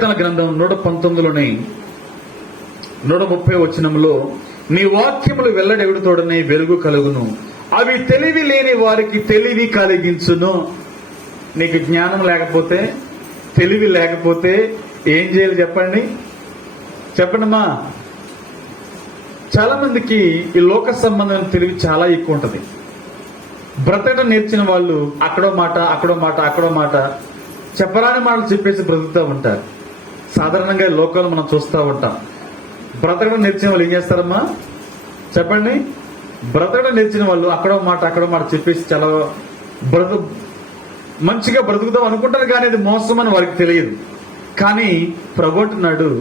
కీర్తన గ్రంథం నూట పంతొమ్మిదిలోని నూట ముప్పై వచనంలో నీ వాక్యములు వెల్లడెగుడుతోడనే వెలుగు కలుగును. అవి తెలివి లేని వారికి తెలివి కలిగించును. నీకు జ్ఞానం లేకపోతే తెలివి లేకపోతే ఏం చేయాలి చెప్పండి? చెప్పండమ్మా చాలా మందికి ఈ లోక సంబంధమైన తెలివి చాలా ఎక్కువ ఉంటది. బ్రతకడం నేర్చిన వాళ్ళు అక్కడో మాట అక్కడో మాట అక్కడో మాట చెప్పరాని మాటలు చెప్పేసి బ్రతుకుతూ ఉంటారు. సాధారణంగా లోకాలు మనం చూస్తూ ఉంటాం. బ్రతకడం నేర్చిన వాళ్ళు ఏం చేస్తారమ్మా? చెప్పండి. బ్రతకడం నేర్చిన వాళ్ళు అక్కడో మాట అక్కడో మాట చెప్పేసి చాలా బ్రతు మంచిగా బ్రతుకుదాం అనుకుంటారు కానీ అది మోసం అని వారికి తెలియదు. కానీ ప్రభు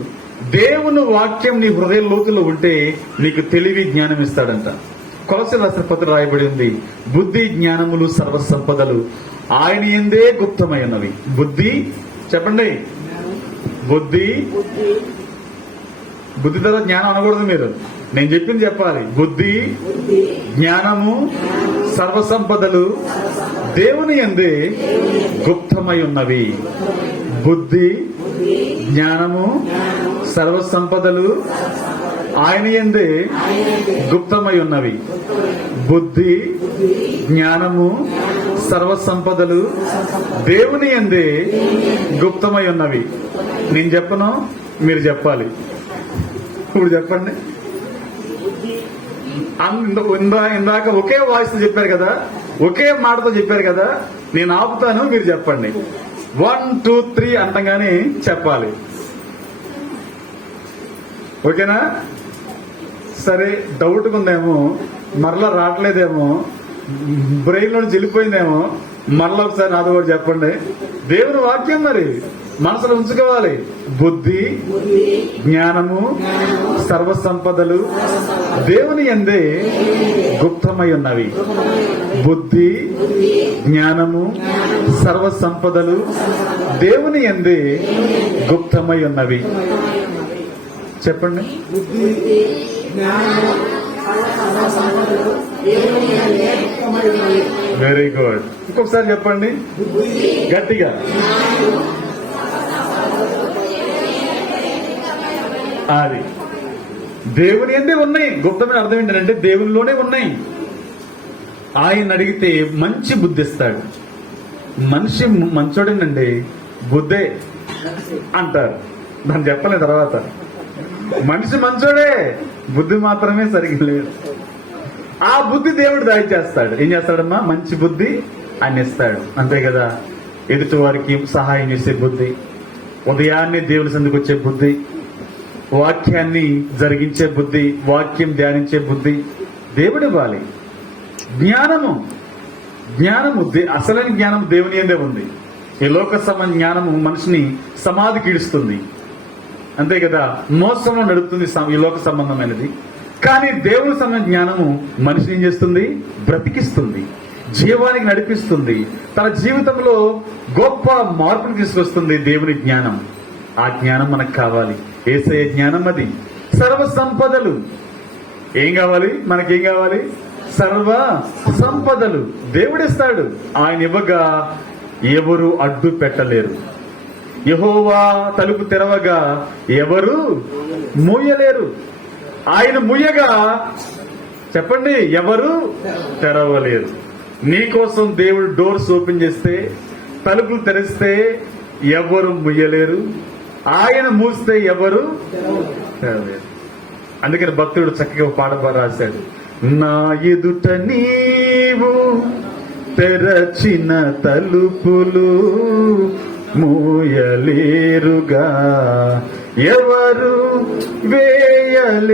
దేవుని వాక్యం నీ హృదయ లోతులో ఉంటే నీకు తెలివి జ్ఞానం ఇస్తాడంట. కొలసి రాసిన పత్ర రాయబడి ఉంది బుద్ధి జ్ఞానములు సర్వ సంపదలు ఆయన ఎందే గుప్తమైనవి బుద్ధి చెప్పండి. బుద్ధి. బుద్ధి. తర్వాత జ్ఞానం అనకూడదు మీరు. నేను చెప్పింది చెప్పాలి. బుద్ధి జ్ఞానము సర్వ సంపదలు దేవుని ఎందే గుప్తమై ఉన్నవి. బుద్ధి జ్ఞానము సర్వ సంపదలు ఆయన ఎందే గుప్తమై ఉన్నవి. బుద్ధి జ్ఞానము సర్వ సంపదలు దేవుని ఎందే గుప్తమై ఉన్నవి. నేను చెప్పను మీరు చెప్పాలి. ఇప్పుడు చెప్పండి. అంద- ఇందా ఇందాక ఒకే వాయిస్ చెప్పారు కదా ఒకే మాటతో చెప్పారు కదా నేను ఆపుతాను మీరు చెప్పండి. వన్ టూ త్రీ అంటగానే చెప్పాలి. ఓకేనా? సరే డౌట్ ఉందేమో మరలా రావట్లేదేమో బ్రెయిన్లో వెళ్ళిపోయిందేమో మరలా ఒకసారి నాతో కూడా చెప్పండి. దేవుని వాక్యం మరి. మనసులో ఉంచుకోవాలి. బుద్ధి జ్ఞానము సర్వ సంపదలు దేవుని ఎందే గుప్తమై ఉన్నవి బుద్ధి జ్ఞానము సర్వ సంపదలు దేవుని ఎందే గుప్తమై ఉన్నవి చెప్పండి. వెరీ గుడ్ ఇంకొకసారి చెప్పండి. గట్టిగా. అది. దేవుని ఎందే ఉన్నాయి? గుప్తమైన అర్థం ఏంటంటే దేవునిలోనే ఉన్నాయి. ఆయన అడిగితే మంచి బుద్ధి ఇస్తాడు మనిషి మంచోడేనండి బుద్ధే అంటారు. దాన్ని చెప్పలేదు తర్వాత. మనిషి మంచోడే బుద్ధి మాత్రమే సరిగ్గా లేదు. ఆ బుద్ధి దేవుడు దయచేస్తాడు ఏం చేస్తాడమ్మా? మంచి బుద్ధి ఆయన ఇస్తాడు. అంతే కదా? ఎదుటి వారికి సహాయం చేసే బుద్ధి ఉదయాన్నే దేవుని సందుకు వచ్చే బుద్ధి వాక్యాన్ని జరిగించే బుద్ధి వాక్యం ధ్యానించే బుద్ధి దేవుడు ఇవ్వాలి జ్ఞానము జ్ఞానము అసలైన జ్ఞానం దేవుని ఎందే ఉంది. ఈ లోక సమ జ్ఞానము మనిషిని సమాధి కీడుస్తుంది అంతే కదా మోసంలో నడుపుతుంది ఈ లోక సంబంధమైనది. కానీ దేవుని సంబంధ జ్ఞానము మనిషిని ఏం చేస్తుంది? బ్రతికిస్తుంది. జీవానికి నడిపిస్తుంది. తన జీవితంలో గొప్ప మార్పులు తీసుకొస్తుంది దేవుని జ్ఞానం. ఆ జ్ఞానం మనకు కావాలి. ఏసయ జ్ఞానం అది. సర్వ సంపదలు. ఏం కావాలి? మనకేం కావాలి? సర్వ సంపదలు. దేవుడిస్తాడు. ఆయన ఇవ్వగా ఎవరు అడ్డు పెట్టలేరు. యహోవా తలుపు తెరవగా ఎవరు మూయలేరు. ఆయన ముయ్యగా చెప్పండి ఎవరు తెరవలేరు. నీకోసం దేవుడు డోర్స్ ఓపెన్ చేస్తే తలుపులు తెరిస్తే ఎవరు ముయ్యలేరు ఆయన మూస్తే ఎవరు? తెరవలేరు అందుకని భక్తుడు చక్కగా పాట రాశాడు. నా ఎదుట నీవు తెరచిన తలుపులు మూయలేరుగా. ఎవరు వేయలేరుగా?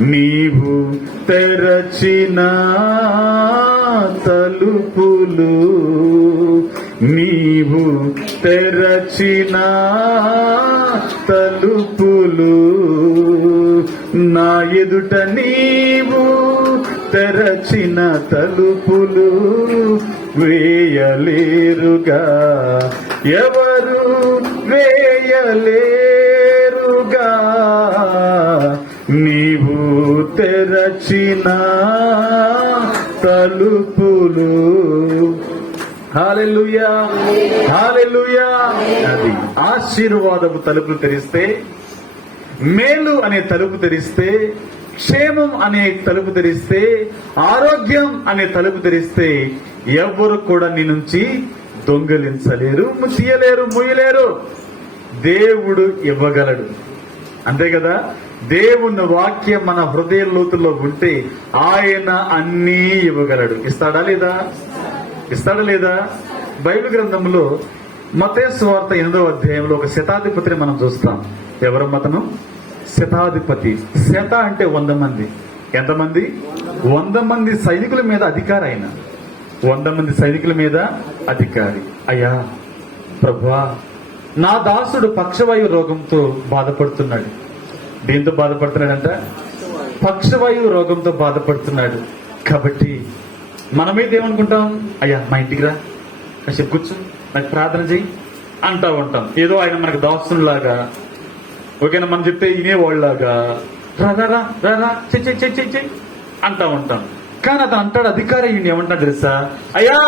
నీవు తెరచిన తలుపులు తెరచిన తలుపులు నా ఎదుట నీవు తెరచిన తలుపులు వేయలేరుగా. ఎవరు వేయలేరుగా? నీవు తెరచిన తలుపులు హాలెలుయా హాలెలుయా అది ఆశీర్వాదపు తలుపులు తెరిస్తే మేలు అనే తలుపు తెరిస్తే క్షేమం అనే తలుపు తెరిస్తే ఆరోగ్యం అనే తలుపు తెరిస్తే ఎవ్వరు కూడా నీ నుంచి దొంగలించలేరు తీయలేరు ముయ్యలేరు. దేవుడు ఇవ్వగలడు. అంతే కదా? దేవుని వాక్యం మన హృదయ లోతుల్లో ఉంటే ఆయన అన్నీ ఇవ్వగలడు. ఇస్తాడా లేదా? ఇస్తాడా లేదా? బైబిల్ గ్రంథంలో మతేశ్వార్త ఎనిమిదవ అధ్యాయంలో ఒక శతాధిపతిని మనం చూస్తాం. ఎవరు మతను శతాధిపతి. శత అంటే వంద మంది. ఎంతమంది వంద మంది సైనికుల మీద అధికారి ఆయన వంద మంది సైనికుల మీద అధికారి. అయ్యా ప్రభా నా దాసుడు పక్షవాయు రోగంతో బాధపడుతున్నాడు. దీంతో బాధపడుతున్నాడంట? పక్షవాయు రోగంతో బాధపడుతున్నాడు. కాబట్టి మనమైతే ఏమనుకుంటాం అయ్యా మా ఇంటికి రా కాసేపు కూర్చో నాకు ప్రార్థన చెయ్యి అంటా ఉంటాం. ఏదో ఆయన మనకు దాసులాగా ఓకేనా? మనం చెప్తే ఇనేవాళ్ళలాగా రా రా రా రా రా చెయ్యి చెయ్యి చెయ్యి చెయ్యి అంటా ఉంటాం. కానీ అతను అంటాడు అధికారి ఈయన ఏమంటాడు తెలుసా? అయ్యా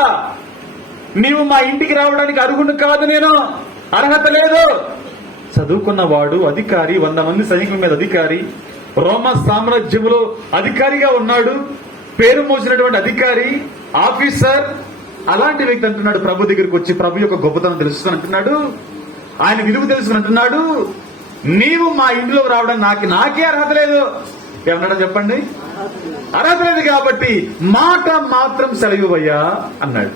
నీవు మా ఇంటికి రావడానికి అరుగుండు కాదు నేను. అర్హత లేదు. చదువుకున్న వాడు అధికారి వంద మంది సైనికుల మీద అధికారి రోమ సామ్రాజ్యంలో అధికారిగా ఉన్నాడు. పేరు మోసినటువంటి అధికారి ఆఫీసర్ అలాంటి వ్యక్తి అంటున్నాడు. ప్రభు దగ్గరికి వచ్చి ప్రభు యొక్క గొప్పతనం తెలుసుకుని అంటున్నాడు. ఆయన విలువ తెలుసుకుని అంటున్నాడు. నీవు మా ఇంట్లోకి రావడం నాకు నాకే అర్హత లేదు. ఏమన్నాడో చెప్పండి? అర్హత లేదు కాబట్టి మాట మాత్రం సెలవుయ్యా అన్నాడు.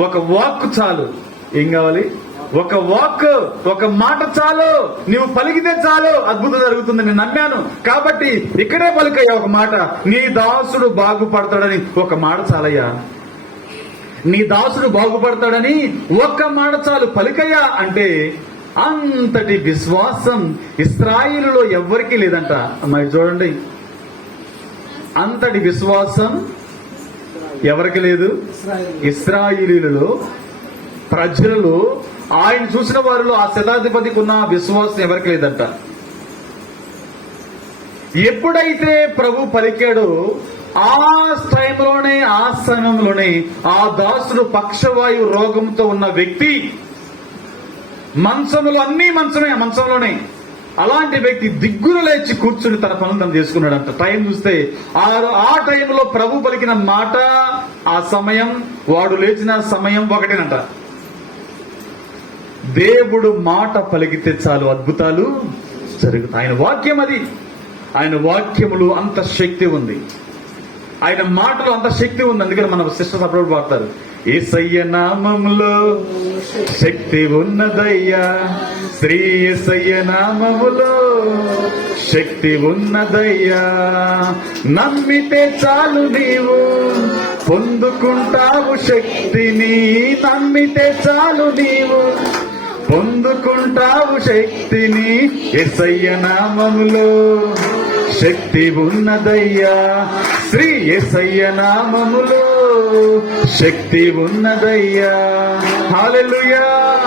ఒక వాక్ చాలు. ఏం కావాలి? ఒక వాక్ ఒక మాట చాలు. నీవు పలికితే చాలు. అద్భుతం జరుగుతుంది నేను నమ్మాను. కాబట్టి ఇక్కడే పలికయ్యా ఒక మాట. నీ దాసుడు బాగుపడతాడని ఒక మాట చాలయ్యా. నీ దాసుడు బాగుపడతాడని ఒక్క మాట చాలు పలికయ్యా అంటే అంతటి విశ్వాసం ఇస్రాయిలులో ఎవ్వరికీ లేదంట. మరి చూడండి. అంతటి విశ్వాసం ఎవరికి లేదు? ఇస్రాయేల్ ఇస్రాయిలీలలో ప్రజలలో ఆయన చూసిన వారిలో ఆ శతాధిపతికి ఉన్న విశ్వాసం ఎవరికి లేదంట. ఎప్పుడైతే ప్రభు పలికాడో ఆ టైంలోనే ఆ సమయంలోనే ఆ దాసుడు పక్షవాయు రోగంతో ఉన్న వ్యక్తి మంచంలో అన్ని మంచమే ఆ మంచంలోనే. అలాంటి వ్యక్తి దిగ్గున లేచి కూర్చుని తన పనులు తను చేసుకున్నాడంట. టైం చూస్తే ఆ ఆ టైంలో ప్రభు పలికిన మాట ఆ సమయం వాడు లేచిన సమయం ఒకటేనంట. దేవుడు మాట పలికితే చాలు అద్భుతాలు జరుగుతాయి. ఆయన వాక్యం అది. ఆయన వాక్యములు అంత శక్తి ఉంది. ఆయన మాటలు అంత శక్తి ఉంది. అందుకని మన సిస్టర్స్ అప్పుడు పాడతారు ఏసయ్య నామములో శక్తి ఉన్నదయ్యా. శ్రీ ఏసయ్య నామములో శక్తి ఉన్నదయ్యా. నమ్మితే చాలు నీవు. పొందుకుంటావు శక్తిని. నమ్మితే చాలు నీవు. పొందుకుంటావు శక్తిని ఎసయ్య నామములో. శక్తి ఉన్నదయ్యా శ్రీ ఎసయ్య నామములో. శక్తి ఉన్నదయ్యా. హాలెలుయా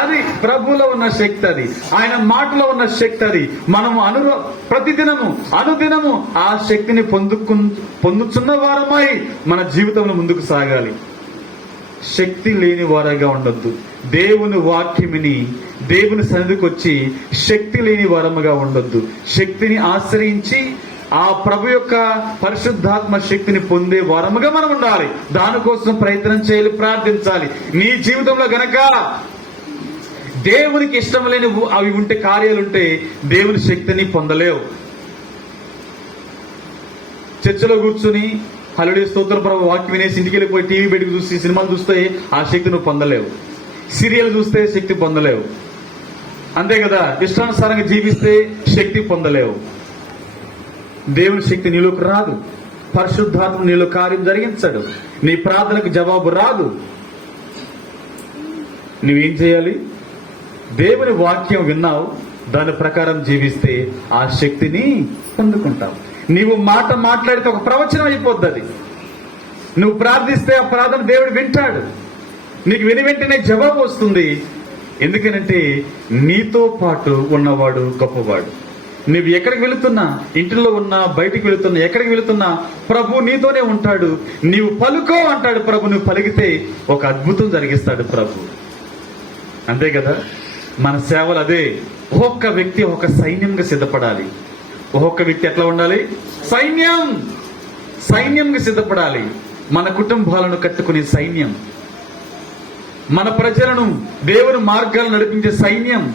అది ప్రభులో ఉన్న శక్తి అది. ఆయన మాటలో ఉన్న శక్తి అది. మనము అను ప్రతిదినము అనుదినము ఆ శక్తిని పొందుకు పొందుతున్న వారమై మన జీవితంలో ముందుకు సాగాలి. శక్తి లేని వారగా ఉండొద్దు. దేవుని వాక్యమిని దేవుని సన్నిధికి వచ్చి శక్తి లేని వరముగా ఉండొద్దు. శక్తిని ఆశ్రయించి ఆ ప్రభు యొక్క పరిశుద్ధాత్మ శక్తిని పొందే వరముగా మనం ఉండాలి. దానికోసం ప్రయత్నం చేయాలి ప్రార్థించాలి. నీ జీవితంలో గనక దేవునికి ఇష్టం లేని అవి ఉంటే కార్యాలుంటే దేవుని శక్తిని పొందలేవు. చర్చలో కూర్చుని హలుడి స్తోత్ర ప్రభు వాక్యం వినేసి ఇంటికి వెళ్ళిపోయి టీవీ పెట్టుకు చూసి సినిమాలు చూస్తే ఆ శక్తి నువ్వు పొందలేవు. సీరియల్ చూస్తే శక్తి పొందలేవు. అంతే కదా ఇష్టానుసారంగా జీవిస్తే శక్తి పొందలేవు. దేవుని శక్తి నీలోకి రాదు. పరిశుద్ధాత్మ నీలో కార్యం జరిగించడు. నీ ప్రార్థనకు జవాబు రాదు. నువ్వేం చేయాలి? దేవుని వాక్యం విన్నావు దాని ప్రకారం జీవిస్తే ఆ శక్తిని పొందుకుంటావు. నీవు మాట మాట్లాడితే ఒక ప్రవచనం అయిపోద్ది అది నువ్వు ప్రార్థిస్తే ఆ ప్రార్థన దేవుడు వింటాడు. నీకు విని వెంటనే జవాబు వస్తుంది. ఎందుకనంటే నీతో పాటు ఉన్నవాడు గొప్పవాడు. నువ్వు ఎక్కడికి వెళుతున్నా ఇంటిలో ఉన్నా బయటికి వెళుతున్నా ఎక్కడికి వెళుతున్నా ప్రభు నీతోనే ఉంటాడు. నీవు పలుకో అంటాడు ప్రభు నువ్వు పలికితే ఒక అద్భుతం జరిగిస్తాడు ప్రభు. అంతే కదా? మన సేవలు అదే. ఒక్కొక్క వ్యక్తి ఒక సైన్యంగా సిద్ధపడాలి. ఒక్కొక్క వ్యక్తి ఎట్లా ఉండాలి? సైన్యం! సైన్యంగా సిద్ధపడాలి. మన కుటుంబాలను కట్టుకునే సైన్యం. మన ప్రజలను దేవుని మార్గాలు నడిపించే సైన్యం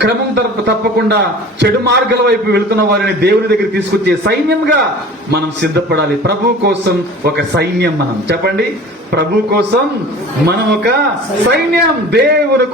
క్రమం తప్ప తప్పకుండా చెడు మార్గాల వైపు వెళుతున్న వారిని దేవుని దగ్గర తీసుకొచ్చే సైన్యంగా మనం సిద్ధపడాలి. ప్రభు కోసం ఒక సైన్యం మనం. చెప్పండి. ప్రభు కోసం మనం ఒక సైన్యం దేవుని